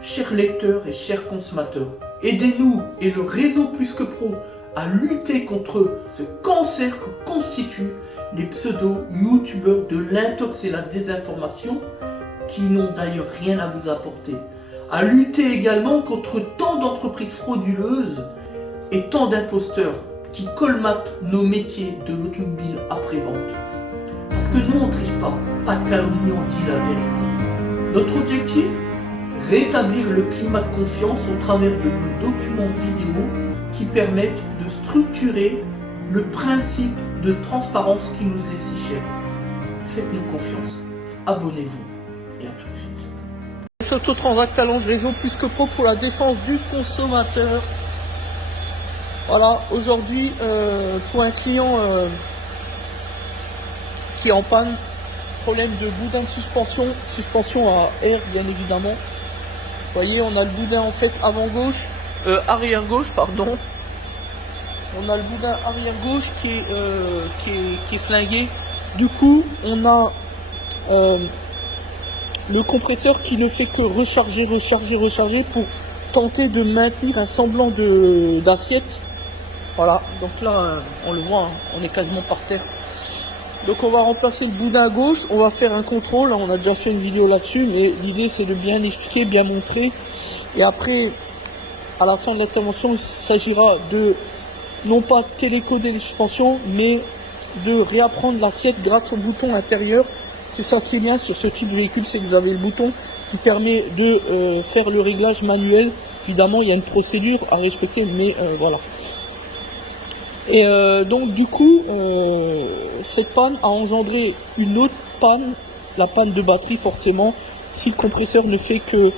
chers lecteurs et chers consommateurs, aidez-nous et le réseau Plus que Pro à lutter contre ce cancer que constituent les pseudo-youtubeurs de l'intox et la désinformation qui n'ont d'ailleurs rien à vous apporter. À lutter également contre tant d'entreprises frauduleuses et tant d'imposteurs qui colmatent nos métiers de l'automobile après-vente. Parce que nous on ne triche pas de calomnie, on dit la vérité. Notre objectif, rétablir le climat de confiance au travers de nos documents vidéo qui permettent de structurer le principe de transparence qui nous est si cher. Faites-nous confiance, abonnez-vous et à tout de suite. Autotransact Talonge Réseau Plus que Pro pour la défense du consommateur. Voilà, aujourd'hui pour un client qui est en panne, problème de boudin de suspension, suspension à air bien évidemment. Vous voyez, on a le boudin en fait arrière gauche pardon. On a le boudin arrière gauche qui est flingué. Du coup, on a le compresseur qui ne fait que recharger pour tenter de maintenir un semblant d'assiette. Voilà, donc là, on le voit, hein, on est quasiment par terre. Donc on va remplacer le boudin à gauche, on va faire un contrôle, on a déjà fait une vidéo là-dessus, mais l'idée c'est de bien expliquer, bien montrer. Et après, à la fin de l'intervention, il s'agira de, non pas télécoder les suspensions, mais de réapprendre l'assiette grâce au bouton intérieur. C'est ça qui est bien sur ce type de véhicule, c'est que vous avez le bouton qui permet de faire le réglage manuel. Évidemment, il y a une procédure à respecter, mais voilà. Et donc du coup, cette panne a engendré une autre panne, la panne de batterie forcément. Si le compresseur ne fait que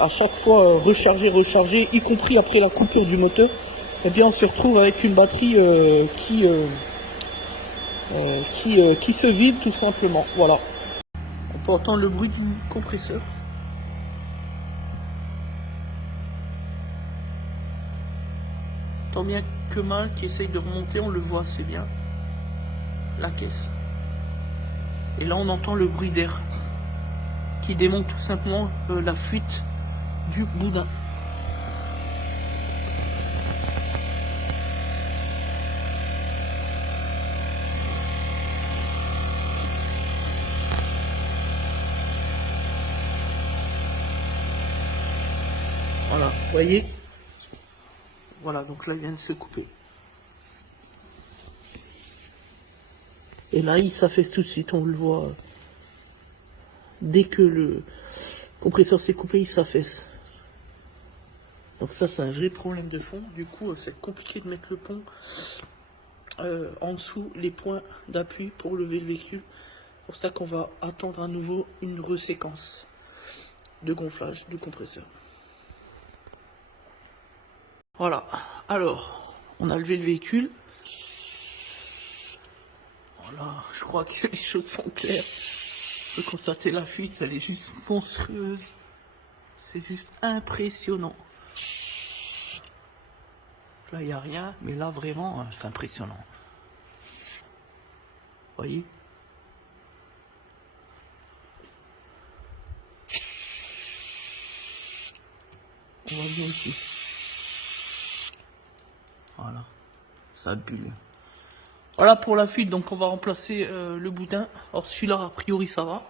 à chaque fois recharger, y compris après la coupure du moteur, eh bien on se retrouve avec une batterie qui se vide tout simplement. Voilà. On peut entendre le bruit du compresseur. Tant bien que mal qui essaye de remonter, on le voit assez bien. La caisse. Et là on entend le bruit d'air qui démontre tout simplement la fuite du boudin. Voilà, vous voyez. Voilà, donc là il vient de se couper. Et là il s'affaisse tout de suite, on le voit. Dès que le compresseur s'est coupé, il s'affaisse. Donc ça c'est un vrai problème de fond. Du coup c'est compliqué de mettre le pont en dessous les points d'appui pour lever le véhicule. C'est pour ça qu'on va attendre à nouveau une reséquence de gonflage du compresseur. Voilà, alors on a levé le véhicule. Voilà, je crois que les choses sont claires. On peut constater la fuite, elle est juste monstrueuse. C'est juste impressionnant. Là, il n'y a rien, mais là, vraiment, c'est impressionnant. Vous voyez? On va bien ici. Voilà, ça bulle. Voilà pour la fuite, donc on va remplacer le boudin. Alors celui-là, a priori, ça va.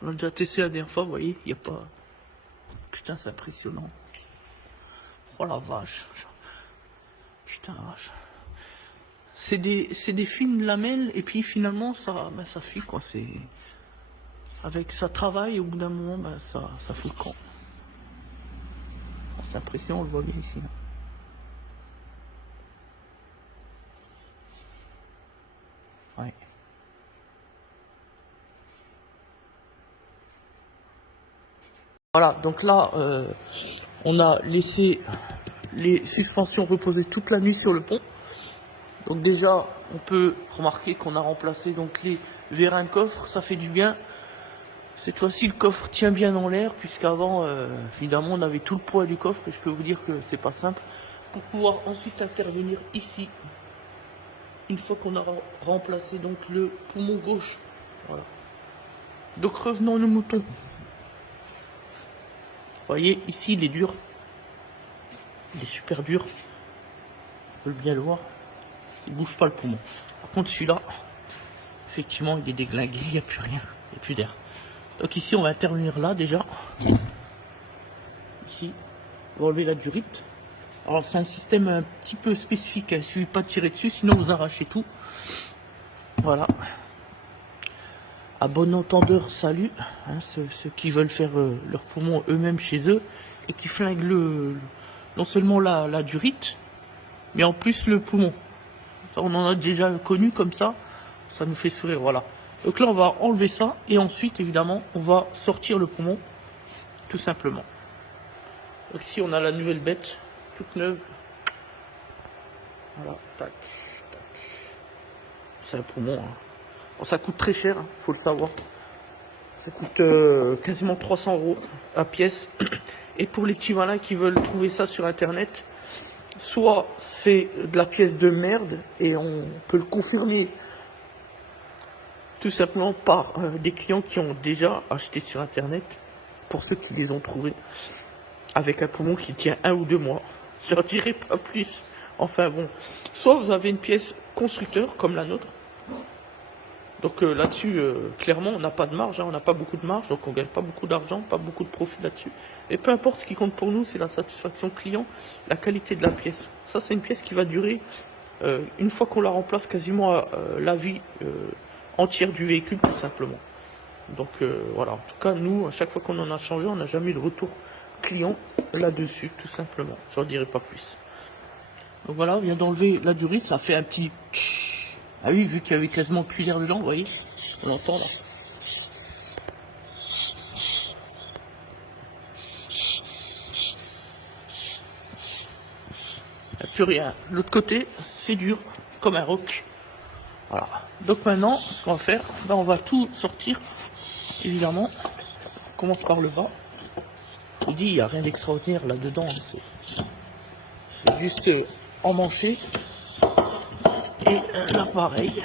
On a déjà testé la dernière fois, vous voyez, il n'y a pas... Putain, c'est impressionnant. Oh la vache. Putain, la vache. C'est des fines lamelles, et puis finalement, ça fuit, quoi. C'est... Avec ça travaille, au bout d'un moment, ça fout le camp. C'est impressionnant, on le voit bien ici. Ouais. Voilà, donc là, on a laissé les suspensions reposer toute la nuit sur le pont. Donc déjà, on peut remarquer qu'on a remplacé donc les vérins de coffre, ça fait du bien. Cette fois-ci, le coffre tient bien dans l'air, puisqu'avant, évidemment, on avait tout le poids du coffre, et je peux vous dire que c'est pas simple. Pour pouvoir ensuite intervenir ici, une fois qu'on a remplacé donc le poumon gauche. Voilà. Donc revenons aux moutons. voyez, ici, il est dur. Il est super dur. On peut bien le voir. Il bouge pas le poumon. Par contre, celui-là, effectivement, il est déglingué. Il n'y a plus rien. Il n'y a plus d'air. Donc ici, on va intervenir là, déjà. Ici, on va enlever la durite. Alors, c'est un système un petit peu spécifique. Il ne suffit pas de tirer dessus, sinon vous arrachez tout. Voilà. À bon entendeur, salut. Hein, ceux qui veulent faire leurs poumons eux-mêmes chez eux et qui flinguent non seulement la durite, mais en plus le poumon. Ça, on en a déjà connu comme ça. Ça nous fait sourire, voilà. Donc là, on va enlever ça et ensuite, évidemment, on va sortir le poumon, tout simplement. Donc ici, on a la nouvelle bête, toute neuve. Voilà, tac, tac. C'est un poumon, hein. Bon, ça coûte très cher, hein, faut le savoir. Ça coûte quasiment 300 € à pièce. Et pour les petits malins qui veulent trouver ça sur internet, soit c'est de la pièce de merde, et on peut le confirmer tout simplement par des clients qui ont déjà acheté sur internet, pour ceux qui les ont trouvés, avec un poumon qui tient 1 ou 2 mois. Je ne dirai pas plus. Enfin bon, soit vous avez une pièce constructeur comme la nôtre. Donc là-dessus, clairement, on n'a pas de marge, hein, on n'a pas beaucoup de marge, donc on ne gagne pas beaucoup d'argent, pas beaucoup de profit là-dessus. Et peu importe, ce qui compte pour nous, c'est la satisfaction client, la qualité de la pièce. Ça, c'est une pièce qui va durer, une fois qu'on la remplace, quasiment la vie entière du véhicule, tout simplement. Donc voilà, en tout cas, nous, à chaque fois qu'on en a changé, on n'a jamais eu de retour client là-dessus, tout simplement. Je n'en dirai pas plus. Donc voilà, on vient d'enlever la durite, ça fait un petit... Ah oui, vu qu'il y avait quasiment plus d'air dedans, vous voyez, on l'entend là. Il n'y a plus rien. L'autre côté, c'est dur, comme un roc. Voilà. Donc maintenant, ce qu'on va faire, ben on va tout sortir, évidemment. On commence par le bas. Je vous dis, il n'y a rien d'extraordinaire là-dedans. C'est juste emmanché. Et là, pareil.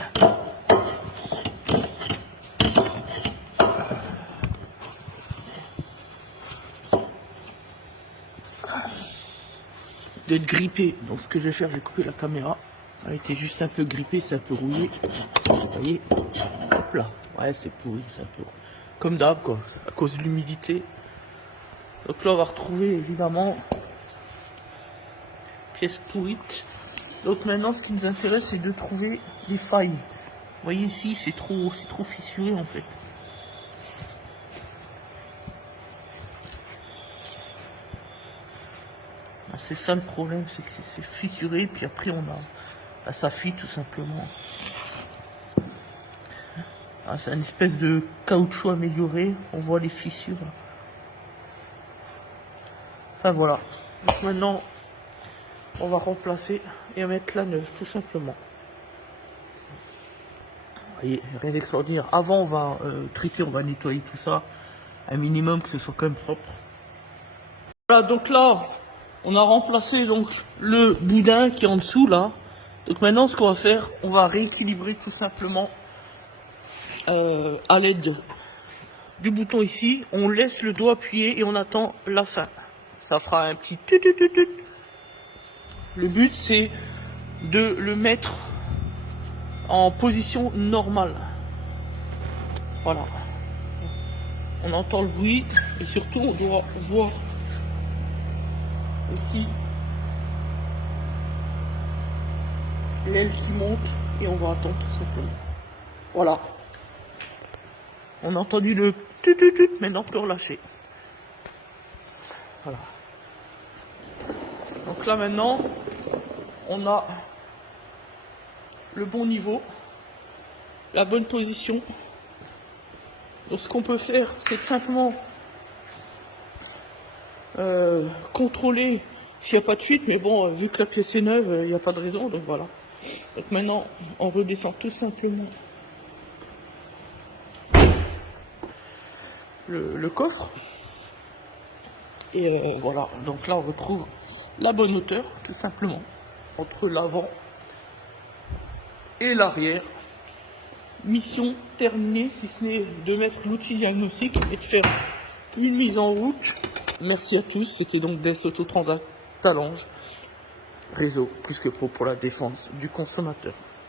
D'être grippé. Donc ce que je vais faire, je vais couper la caméra. Elle était juste un peu grippée, c'est un peu rouillé. Vous voyez, hop là. Ouais, c'est pourri, c'est un peu comme d'hab, quoi, à cause de l'humidité. Donc là, on va retrouver évidemment pièces pourrites. Donc maintenant, ce qui nous intéresse, c'est de trouver des failles. Vous voyez ici, c'est trop fissuré en fait. C'est ça le problème, c'est que c'est fissuré, puis après on a ça fuit tout simplement. C'est une espèce de caoutchouc amélioré, on voit les fissures. Enfin voilà. Donc maintenant, on va remplacer et mettre la neuve, tout simplement. Vous voyez, rien d'extraordinaire. Avant, on va traiter, on va nettoyer tout ça, un minimum que ce soit quand même propre. Voilà, donc là, on a remplacé donc le boudin qui est en dessous là. Donc maintenant, ce qu'on va faire, on va rééquilibrer tout simplement à l'aide du bouton ici. On laisse le doigt appuyé et on attend la fin. Ça fera un petit tut tut tut tut. Le but, c'est de le mettre en position normale. Voilà. On entend le bruit et surtout, on doit voir ici l'aile qui monte et on va attendre tout simplement. Voilà. On a entendu le tut tut tut, maintenant on peut relâcher. Voilà. Donc là maintenant, on a le bon niveau, la bonne position. Donc ce qu'on peut faire, c'est simplement contrôler s'il n'y a pas de fuite, mais bon, vu que la pièce est neuve, il n'y a pas de raison, donc voilà. Donc maintenant, on redescend tout simplement le coffre. Et voilà, donc là on retrouve la bonne hauteur, tout simplement, entre l'avant et l'arrière. Mission terminée, si ce n'est de mettre l'outil diagnostic et de faire une mise en route merci à tous. C'était donc Des Autotransat Talange, réseau plus que pro pour la défense du consommateur.